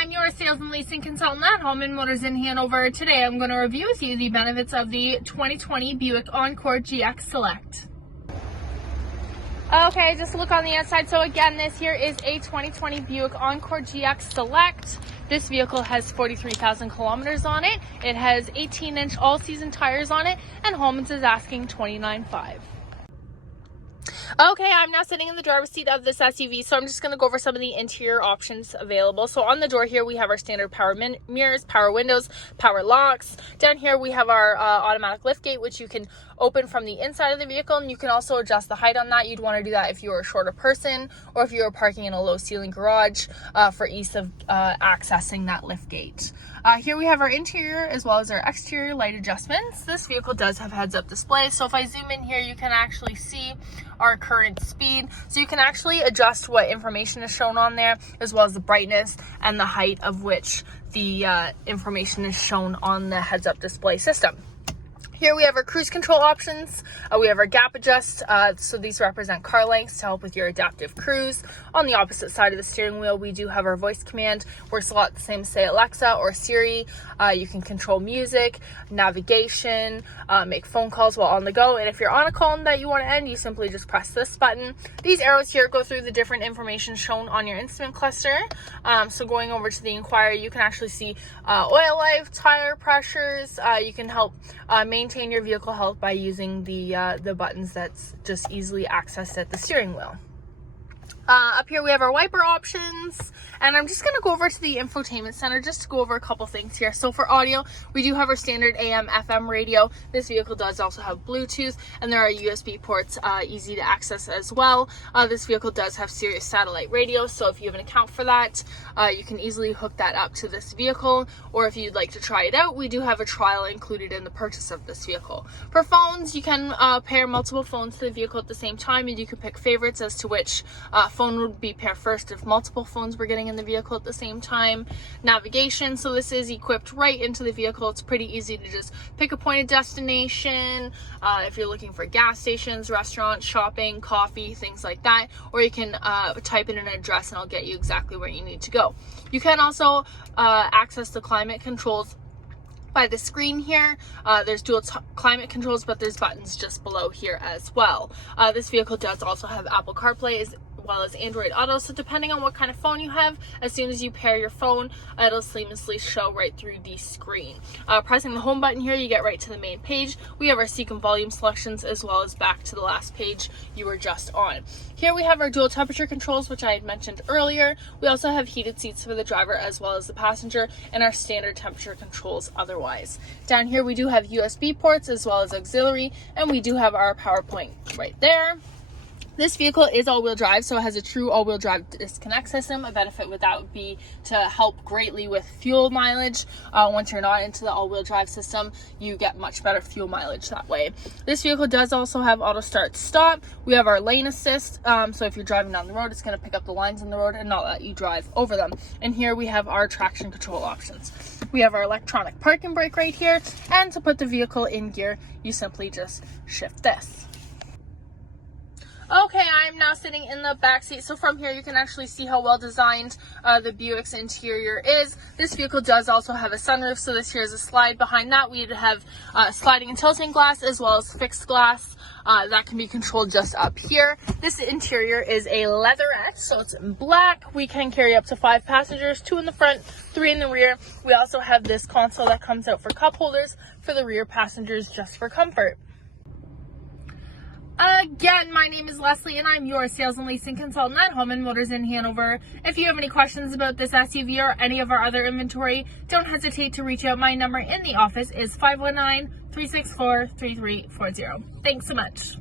I'm your sales and leasing consultant at Holman Motors in Hanover. Today I'm going to review with you the benefits of the 2020 Buick Encore GX Select. Okay, just look on the outside. So again, this here is a 2020 Buick Encore GX Select. This vehicle has 43,000 kilometers on it. It has 18-inch all-season tires on it, and Holman's is asking $29,500. Okay, I'm now sitting in the driver's seat of this SUV, so I'm just going to go over some of the interior options available. So on the door here, we have our standard power mirrors, power windows, power locks. Down here, we have our automatic liftgate, which you can open from the inside of the vehicle, and you can also adjust the height on that. You'd want to do that if you were a shorter person or if you were parking in a low ceiling garage for ease of accessing that liftgate. Here we have our interior as well as our exterior light adjustments. This vehicle does have heads-up display, so if I zoom in here, you can actually see our current speed. So you can actually adjust what information is shown on there, as well as the brightness and the height of which the information is shown on the heads-up display system. Here we have our cruise control options. We have our gap adjust, so these represent car lengths to help with your adaptive cruise. On the opposite side of the steering wheel, we do have our voice command. Works a lot the same as, say, Alexa or Siri. You can control music, navigation, make phone calls while on the go. And if you're on a call that you want to end, you simply just press this button. These arrows here go through the different information shown on your instrument cluster. So going over to the Inquiry, you can actually see oil life, tire pressures. You can help maintain your vehicle health by using the buttons that's just easily accessed at the steering wheel. Up here we have our wiper options, and I'm just going to go over to the infotainment center just to go over a couple things here. So for audio, we do have our standard AM FM radio. This vehicle does also have Bluetooth, and there are USB ports easy to access as well. This vehicle does have Sirius satellite radio, so if you have an account for that, you can easily hook that up to this vehicle, or if you'd like to try it out, we do have a trial included in the purchase of this vehicle. For phones, you can pair multiple phones to the vehicle at the same time, and you can pick favorites as to which phone would be pair first if multiple phones were getting in the vehicle at the same time. Navigation, so this is equipped right into the vehicle. It's pretty easy to just pick a point of destination if you're looking for gas stations, restaurants, shopping, coffee, things like that, or you can type in an address and it'll get you exactly where you need to go. You can also access the climate controls by the screen here. There's dual climate controls, but there's buttons just below here as well. This vehicle does also have Apple CarPlay as well as Android Auto, so depending on what kind of phone you have, as soon as you pair your phone, it'll seamlessly show right through the screen. Pressing the home button here, you get right to the main page. We have our seek and volume selections as well as back to the last page you were just on. Here we have our dual temperature controls, which I had mentioned earlier. We also have heated seats for the driver as well as the passenger, and our standard temperature controls otherwise. Down here we do have USB ports as well as auxiliary, and we do have our power point right there. This vehicle is all-wheel drive, so it has a true all-wheel drive disconnect system. A benefit with that would be to help greatly with fuel mileage. Once you're not into the all-wheel drive system, you get much better fuel mileage that way. This vehicle does also have auto start stop. We have our lane assist, so if you're driving down the road, it's going to pick up the lines in the road and not let you drive over them. And here we have our traction control options. We have our electronic parking brake right here, and to put the vehicle in gear, you simply just shift this. Okay, I'm now sitting in the back seat. So from here, you can actually see how well designed the Buick's interior is. This vehicle does also have a sunroof, so this here is a slide. Behind that, we'd have sliding and tilting glass as well as fixed glass. That can be controlled just up here. This interior is a leatherette, so it's in black. We can carry up to 5 passengers, 2 in the front, 3 in the rear. We also have this console that comes out for cup holders for the rear passengers just for comfort. Again, my name is Leslie, and I'm your sales and leasing consultant at Holman Motors in Hanover. If you have any questions about this SUV or any of our other inventory, don't hesitate to reach out. My number in the office is 519-364-3340. Thanks so much.